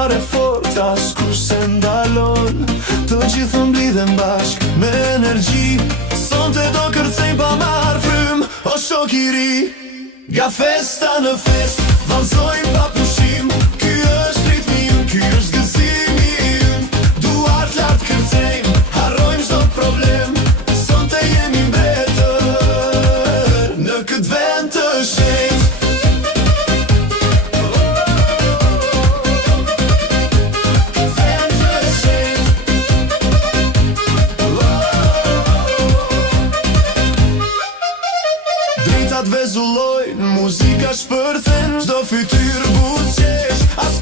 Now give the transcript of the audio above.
ngare fort, as kur se ndalon. Të gjithë mblidhen bashk me energji, sonte do kërcejnë pa marrë frym. O shok i ri, nga festa në fest, vallzojmë pa pushim. Ky është ritmi ynë, ky është gëzimi ynë. Duart lart kërcejmë, harrojmë çdo problem. Sonte jemi mbretër në këtë vend të shenjtë. Dritat vezullojnë, muzika shpërthen, çdo fytyrë buzëqesh, as